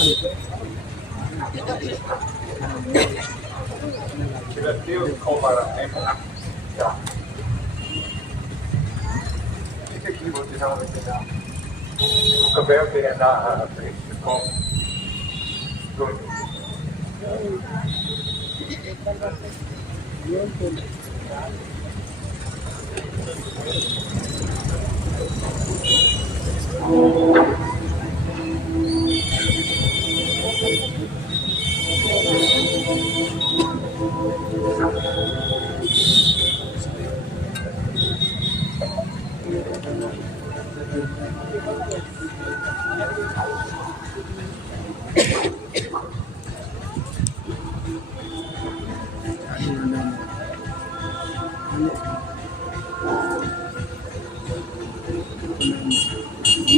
Chúng ta tirar uma pegar. bao giờ.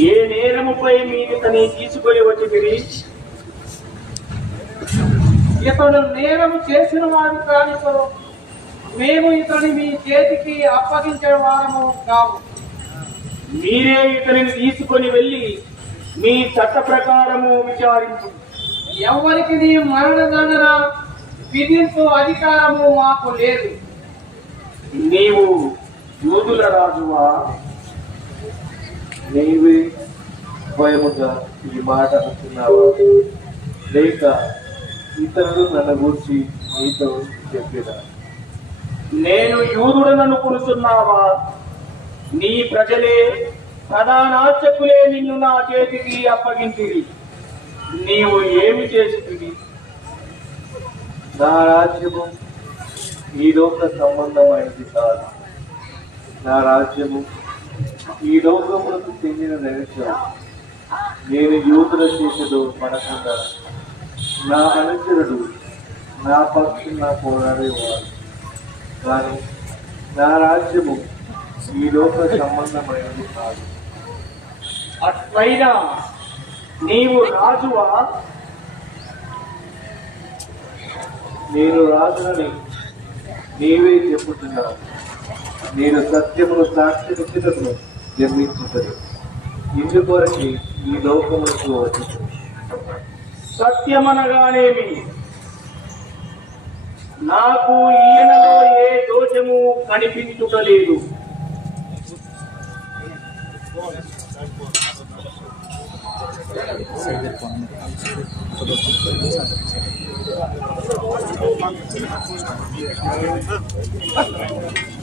ఏ నేరముపై మీదితని తీసుకొని వచ్చి ఇతడు నేరం చేసిన వాడు కానితో మేము ఇతని మీ చేతికి అప్పగించిన వారము కాము. మీరే ఇతనిని తీసుకొని వెళ్ళి మీ చట్ట ప్రకారము విచారించు. ఎవరికి నీ మరణదండన విధించు అధికారము మాకు లేదు. నీవు యూదుల రాజువా? నీవే భయముగా ఈ మాట అంటున్నావా? లేక ఇతరులు నన్ను గూర్చి నీతో చెప్పినా నేను యూదుడనను కొనుచున్నావా? నీ ప్రజలే ప్రధానార్చకులే నిన్ను నా చేతికి అప్పగించిరి. నీవు ఏమి చేసితివి? నా రాజ్యము ఈ లోక సంబంధమైనది కాదు. నా రాజ్యము. ఈ లోకములకు చెందిన నిరీక్షణ నేను యూతుల చేతిలో పడకుండా నా అనుచరుడు నా పక్షం నా పోరాడేవాడు కానీ నా రాజ్యము ఈ లోక సంబంధమైనది కాదు. అట్లయినా నీవు రాజువా? నేను రాజునని నీవే చెప్పుతున్నావు నేను సత్యమును సాక్షించుటకు జన్మించుతుంది ఇందుకొరకి ఈ లోకములకు సత్యం సత్యమనగానేమి? నాకు ఈయనలో ఏ దోషము కనిపించుటలేదు. Thank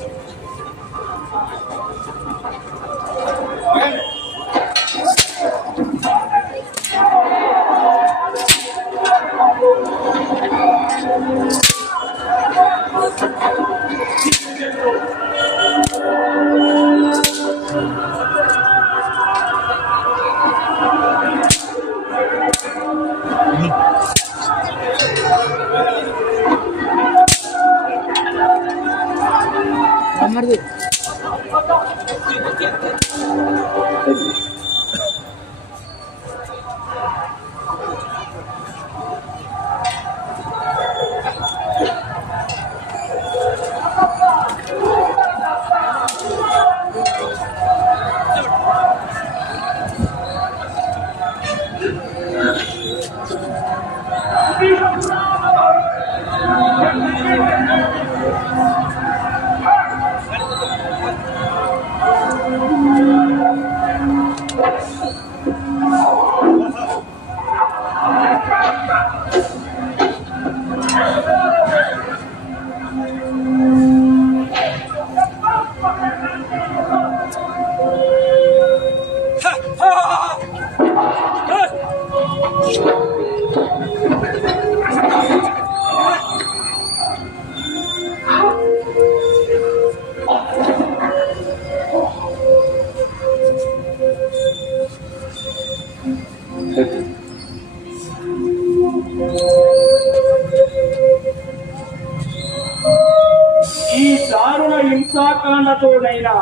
ఈ దారుణ హింసాకాండతోనైనా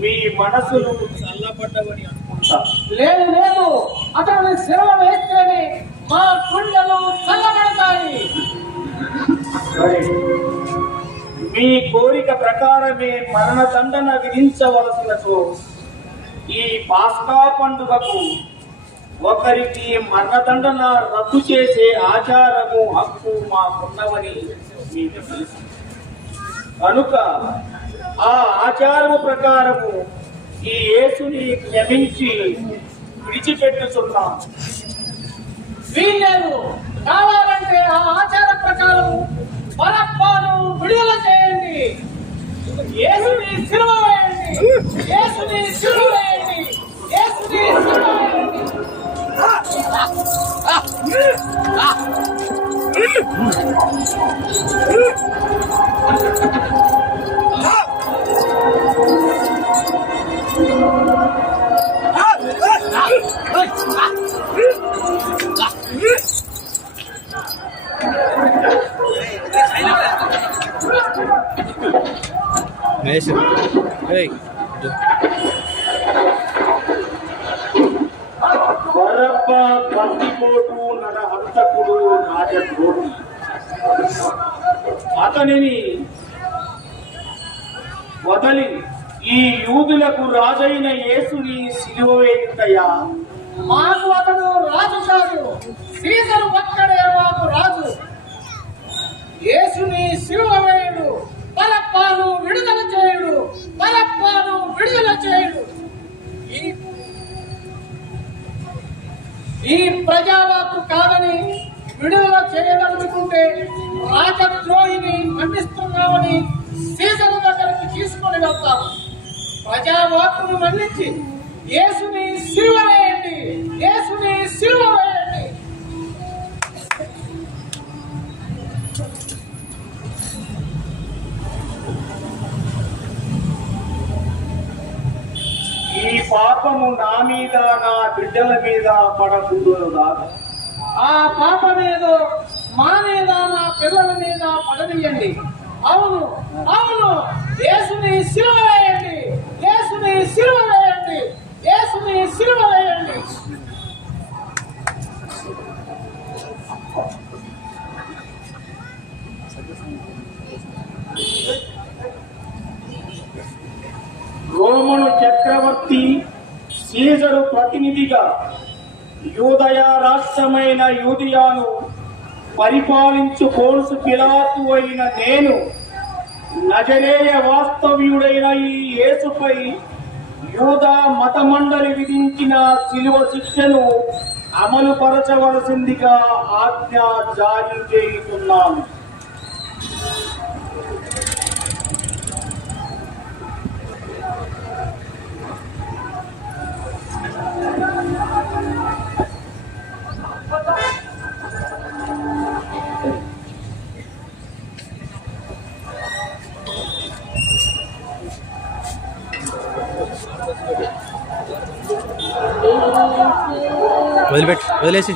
మీ మనసులు చల్లబడ్డవని లేదు లేదు. అతను శివ వేస్తేనే మా గుండెలు చల్లబడతాయి. మీ కోరిక ప్రకారమే మరణ దండన విధించవలసినతో ఈ పాస్కా పండుగకు ఒకరికి మరణదండన రద్దు చేసే ఆచారము హక్కు మాకున్నవని మీకు తెలుసు. కనుక ఆ ఆచారము ప్రకారము ఈ యేసుని క్షమించి విడిచిపెట్టుచున్నాం వీల్లేదు కావాలంటే ఆ ఆచార ప్రకారం పరప్పాను Hey. వరప్ప బందిపోటు నడ హంతకుడు రాజద్రోహి. అతనిని వదలి ఈ యూదులకు రాజైన యేసుని సిలువ వేయుటయా? మాకు అతడు రాజు కాదు సీజరు ఒక్కడే మాకు రాజు. యేసుని సిలువ వేయుడు పరప్పాను విడుదల చేయుడు పరప్పాను విడుదల చేయుడు. ఈ ఈ ప్రజావాకు కాదని విడుదల చేయాలనుకుంటే రాజద్రోహిని మన్నిస్తున్నామని సీజరు దగ్గరికి తీసుకొని వెళ్తాము ప్రజావాక్కును మన్నించి యేసుని సిలువ వేయండి. యేసుని సిలువ పాపము నా మీద నా బిడ్డల మీద పడకూడదా ఆ పాపమేదో మా మీద నా పిల్లల మీద పడనీయండి అవును అవును యేసుని సిలువ వేయండి. యేసుని సిలువ వేయండి. యేసుని సిలువ వేయండి. రోమను చక్రవర్తి సీజరు ప్రతినిధిగా యూదయ రాష్ట్రమైన యూదియాను పరిపాలించు కోర్సు పిలాతు అయిన నేను నజరేయ వాస్తవ్యుడైన ఈ యేసుపై యూదా మత మండలి విధించిన శిలువ శిక్షను అమలు పరచవలసిందిగా ఆజ్ఞ జారీ చేయుతున్నాను. వదిలేసి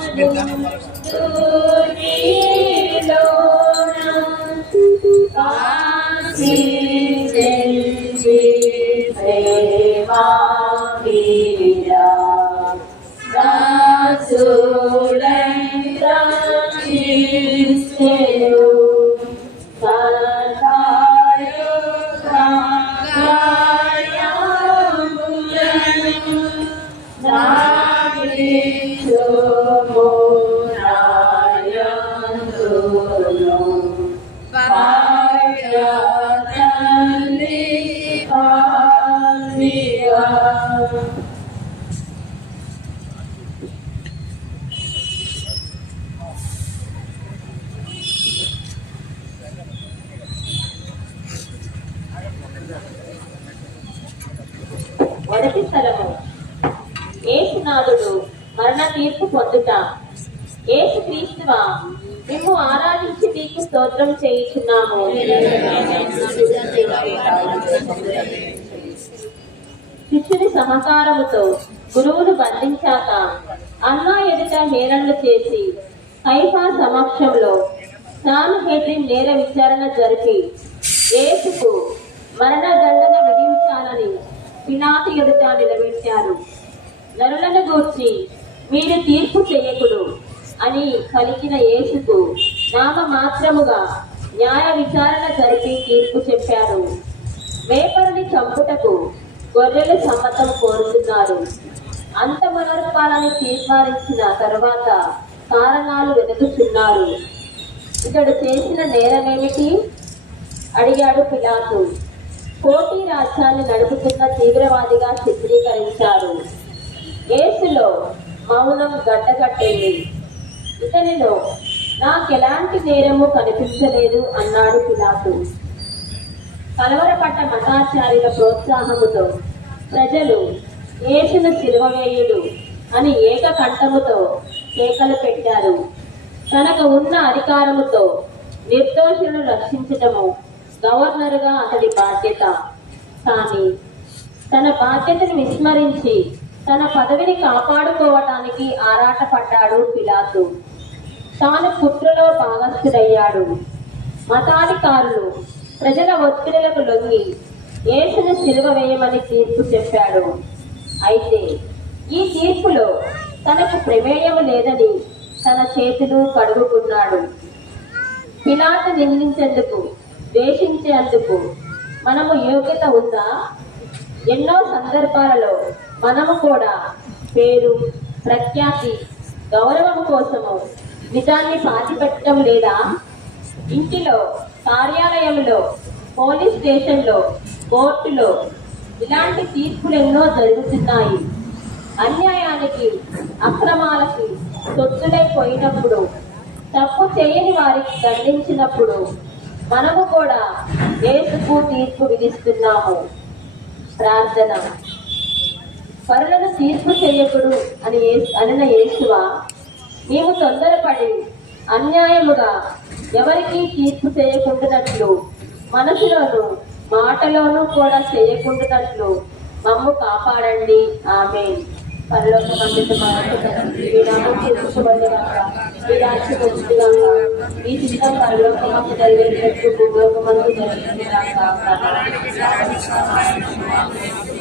Thank you. మొదటి స్థలము. ఏసునాథుడు మరణ తీర్పు పొందుట. ఏసు క్రీస్తువా మేము ఆరాధించి మీకు స్తోత్రం చేయించున్నాము. శిష్యుని సహకారముతో గురువును బంధించాక అన్నా ఎదుట హేరణలు చేసి హైఫా సమక్షంలో తాను హెడ్రిన్ నేర విచారణ జరిపి ఏసుకు మరణదండన విధించాలని పినాతి ఎదుట నిలబెట్టారు. నరులను గూర్చి మీరు తీర్పు చేయకుడు. అని పలికిన యేసుకు నామ మాత్రముగా న్యాయ విచారణ జరిపి తీర్పు చెప్పారు. మేపరుని చంపుటకు గొర్రెలు సమ్మతం కోరుతున్నారు. అంతమనర్పాలని తీర్మానించిన తర్వాత కారణాలు వెతుకుతున్నారు. ఇతడు చేసిన నేరమేమిటి? అడిగాడు పిలాతు. కోటి రాజ్యాన్ని నడుపుతున్న తీవ్రవాదిగా చిత్రీకరించారు. యేసులో మౌనం గడ్డకట్టింది ఇతనిలో నాకెలాంటి నేరము కనిపించలేదు అన్నాడు పిలాతు. కలవరపట్ట మతాచార్యుల ప్రోత్సాహముతో ప్రజలు యేసును సిలువవేయుడు అని ఏకకంఠముతో కేకలు పెట్టారు. తనకు ఉన్న అధికారముతో నిర్దోషులను రక్షించటము గవర్నర్గా అతడి బాధ్యత. కానీ తన బాధ్యతను విస్మరించి తన పదవిని కాపాడుకోవటానికి ఆరాటపడ్డాడు పిలాతు. తాను కుట్రలో భాగస్థుడయ్యాడు. మతాధికారులు ప్రజల ఒత్తిడులకు లొంగి యేసును సిలువ వేయమని తీర్పు చెప్పాడు. అయితే ఈ తీర్పులో తనకు ప్రమేయం లేదని తన చేతులు కడుగుకున్నాడు. పిలాట నిందించేందుకు ద్వేషించేందుకు మనము యోగ్యత ఉందా? ఎన్నో సందర్భాలలో మనము కూడా పేరు ప్రఖ్యాతి గౌరవం కోసము నిజాన్ని పాతిపెట్టడం లేదా? ఇంటిలో కార్యాలయంలో పోలీస్ స్టేషన్లో కోర్టులో ఇలాంటి తీర్పులు ఎన్నో జరుగుతున్నాయి. అన్యాయానికి అక్రమాలకి సొత్తులైపోయినప్పుడు తప్పు చేయని వారికి దండించినప్పుడు మనము కూడా ఏసుకు తీర్పు విధిస్తున్నాము. ప్రార్థన. పరులను తీర్పు చేయకుడు అని అనిన యేసువ నీవు తొందరపడి అన్యాయముగా ఎవరికి తీర్పు చేయకుండానట్లు మనసులోను మాటలోనూ కూడా చేయకుండానట్లు మమ్ము కాపాడండి. ఆమె పరలోక పండిత ఈ నామం తీర్చుకోబడిగాక మీ రాజ్యం వచ్చిగాక మీ చిత్తం పరలోకమందు నెరవేరినట్లు భూలోకమందు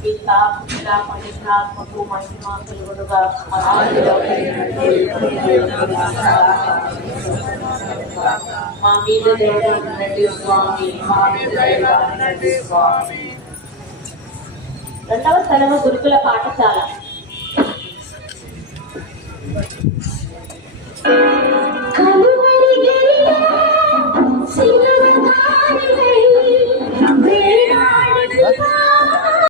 పితా మహిమ కలుగునుగా మా మీద దేవుడు స్వామి మా మీద స్వామి రెండవ స్థలము గురుకుల పాఠశాల.